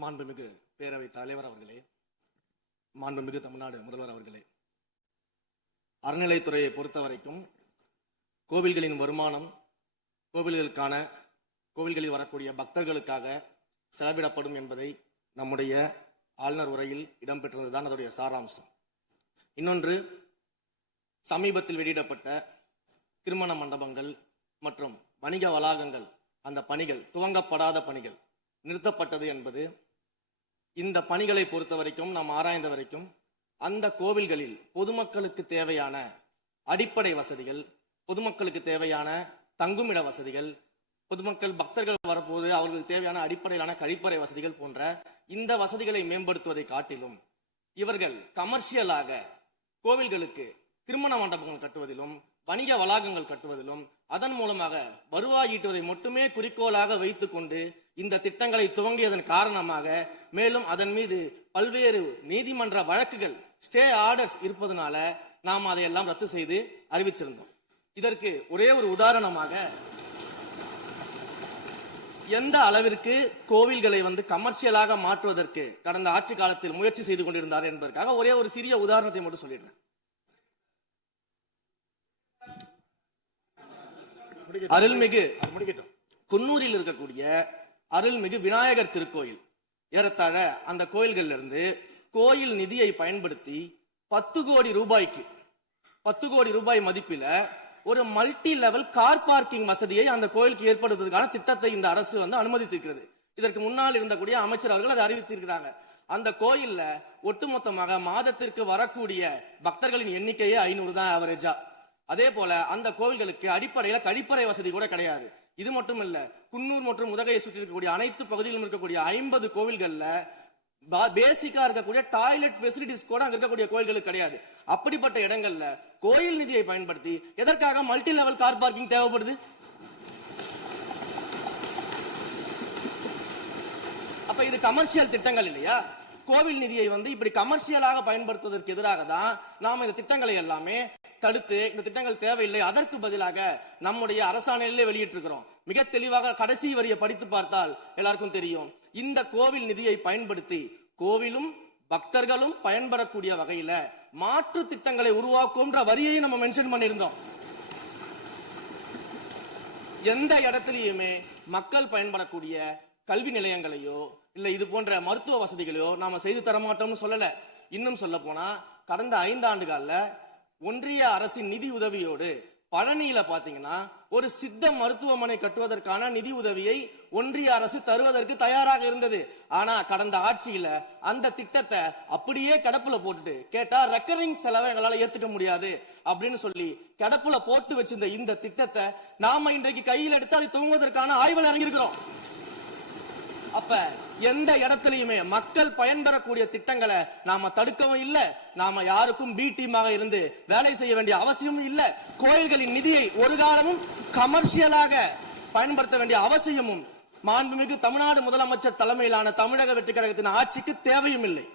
மாண்புமிகு பேரவைத் தலைவர் அவர்களே, மாண்புமிகு தமிழ்நாடு முதல்வர் அவர்களே, அறநிலைத்துறையை பொறுத்த வரைக்கும் கோவில்களின் வருமானம் கோவில்களில் வரக்கூடிய பக்தர்களுக்காக செலவிடப்படும் என்பதை நம்முடைய ஆளுநர் உரையில் இடம்பெற்றதுதான் அதனுடைய சாராம்சம். இன்னொன்று, சமீபத்தில் வெளியிடப்பட்ட திருமண மண்டபங்கள் மற்றும் வணிக வளாகங்கள், அந்த பணிகள் துவங்கப்படாத பணிகள் நிறுத்தப்பட்டது என்பது, இந்த பணிகளை பொறுத்த வரைக்கும் நாம் ஆராய்ந்த வரைக்கும் அந்த கோவில்களில் பொதுமக்களுக்கு தேவையான அடிப்படை வசதிகள், பொதுமக்களுக்கு தேவையான தங்குமிட வசதிகள், பொதுமக்கள் பக்தர்கள் வரப்போது அவர்களுக்கு தேவையான அடிப்படையிலான கழிப்பறை வசதிகள் போன்ற இந்த வசதிகளை மேம்படுத்துவதை காட்டிலும் இவர்கள் கமர்ஷியலாக கோவில்களுக்கு திருமண மண்டபங்கள் கட்டுவதிலும் வணிக வளாகங்கள் கட்டுவதிலும் அதன் மூலமாக வருவாய் ஈட்டுவதை மட்டுமே குறிக்கோளாக வைத்துக் கொண்டு இந்த திட்டங்களை துவங்கியதன் காரணமாக மேலும் அதன் மீது பல்வேறு நீதிமன்ற வழக்குகள், ஸ்டே ஆர்டர்ஸ் இருப்பதனால நாம் அதையெல்லாம் ரத்து செய்து அறிவிச்சிருந்தோம். இதற்கு ஒரே ஒரு உதாரணமாக, எந்த அளவிற்கு கோவில்களை கமர்ஷியலாக மாற்றுவதற்கு கடந்த ஆட்சி காலத்தில் முயற்சி செய்து கொண்டிருந்தார் என்பதற்காக ஒரே ஒரு சிறிய உதாரணத்தை மட்டும் சொல்லிடுறேன். அருள்மிகு குன்னூரில் இருக்கக்கூடிய அருள்மிகு விநாயகர் திருக்கோயில், ஏறத்தாழ அந்த கோயில்கள் இருந்து கோயில் நிதியை பயன்படுத்தி 10 கோடி ரூபாய்க்கு 10 கோடி ரூபாய் மதிப்பில ஒரு மல்டி லெவல் கார் பார்க்கிங் வசதியை அந்த கோயிலுக்கு ஏற்படுத்துவதற்கான திட்டத்தை இந்த அரசு அனுமதித்திருக்கிறது. இதற்கு முன்னால் இருந்தக்கூடிய அமைச்சர் அவர்கள் அதை அறிவித்திருக்கிறாங்க. அந்த கோயில்ல ஒட்டுமொத்தமாக மாதத்திற்கு வரக்கூடிய பக்தர்களின் எண்ணிக்கையே 500 தான் ஆவரேஜா. அதே போல அந்த கோவில்களுக்கு அடிப்படையில கழிப்பறை வசதி கூட கிடையாது. இது மட்டும் இல்ல, குன்னூர் மற்றும் உதகையை சுற்றி இருக்கக்கூடிய அனைத்து பகுதிகளிலும் இருக்கக்கூடிய 50 கோவில்கள்ல பேசிக்கா இருக்கக்கூடிய டாய்லெட் ஃபெசிலிட்டிஸ் கூட அங்க இருக்கக்கூடிய கோயில்களுக்கு கிடையாது. அப்படிப்பட்ட இடங்கள்ல கோயில் நிதியை பயன்படுத்தி எதற்காக மல்டி லெவல் கார் பார்க்கிங் தேவைப்படுது? அப்ப இது கமர்ஷியல் திட்டங்கள் இல்லையா? கோவில் நிதியை இப்படி கமர்ஷியலாக பயன்படுத்துவதற்கு எதிராக தான் நாம இந்த திட்டங்களை எல்லாமே தடுத்து, இந்த திட்டங்கள் தேவையில்லை, அதற்கு பதிலாக நம்முடைய அரசாணையிலே வெளியிட்டிருக்கிறோம். மிக தெளிவாக கடைசி வரியை படித்து பார்த்தால் எல்லாருக்கும் தெரியும். இந்த கோவில் நிதியை பயன்படுத்தி கோவிலும் பக்தர்களும் பயன்பெறக்கூடிய வகையில மாற்று திட்டங்களை உருவாக்கும் வரியை நம்ம மென்ஷன் பண்ணியிருந்தோம். எந்த இடத்திலையுமே மக்கள் பயன்படக்கூடிய கல்வி நிலையங்களையோ இல்ல இது போன்ற மருத்துவ வசதிகளையோ நாம செய்து தர மாட்டோம்னு சொல்லல. இன்னும் சொல்ல போனா, கடந்த 5 ஆண்டுகள்ல ஒன்றிய அரசின் நிதி உதவியோடு பழனியில பாத்தீங்கன்னா ஒரு சித்த மருத்துவமனை கட்டுவதற்கான நிதி உதவியை ஒன்றிய அரசு தருவதற்கு தயாராக இருந்தது. ஆனா கடந்த ஆட்சியில அந்த திட்டத்தை அப்படியே கிடப்புல போட்டுட்டு, கேட்டா ரெக்கரிங் செலவை எங்களால ஏத்துக்க முடியாது அப்படின்னு சொல்லி கிடப்புல போட்டு வச்சிருந்த இந்த திட்டத்தை நாம இன்றைக்கு கையில் எடுத்து அதை துவங்குவதற்கான ஆய்வில் இறங்கியிருக்கிறோம். அப்ப எந்த இடத்திலையுமே மக்கள் பயன்பெறக்கூடிய திட்டங்களை நாம தடுக்கவும் இல்லை, நாம யாருக்கும் பி டீமாக இருந்து வேலை செய்ய வேண்டிய அவசியமும் இல்லை. கோயில்களின் நிதியை ஒரு காலமும் கமர்ஷியலாக பயன்படுத்த வேண்டிய அவசியமும் மாண்புமிகு தமிழ்நாடு முதலமைச்சர் தலைமையிலான தமிழக வெற்றி கழகத்தின் ஆட்சிக்கு தேவையும் இல்லை.